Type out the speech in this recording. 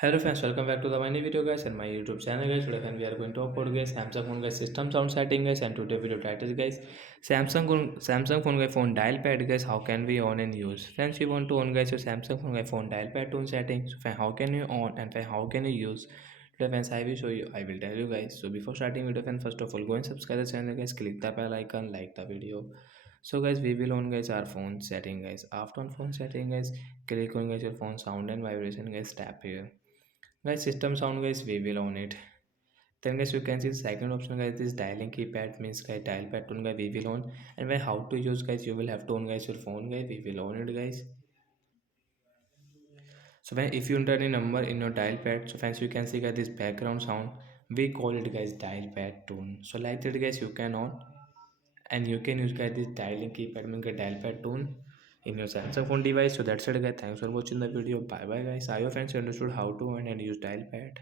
Hello friends, welcome back to the my new video guys and my YouTube channel guys. Today friend, we are going to talk about guys Samsung phone guys system sound setting guys, and today video title guys Samsung phone guys phone dial pad guys, how can we on and use. Friends, we want to on guys your Samsung phone guys phone dial pad tone settings. So friend, how can you on and friend, how can you use. Today friends, I will show you, I will tell you guys. So before starting video friend, first of all go and subscribe the channel guys, click the bell icon, like the video. So guys, we will on guys our phone setting guys. After on phone setting guys, click on guys your phone sound and vibration guys, tap here. Guys, system sound guys, we will on it. Then guys, you can see the second option guys, this dialing keypad means guys dial pad tone guys, we will on. And when how to use guys, you will have to on guys your phone guys, we will on it guys. So when if you enter any number in your dial pad, so friends, you can see guys this background sound, we call it guys dial pad tone. So like that guys, you can on and you can use guys this dialing keypad means guys dial pad tone in your Samsung phone device. So that's it guys, thanks for watching the video, bye bye guys. I hope friends you understood how to on and use dial pad.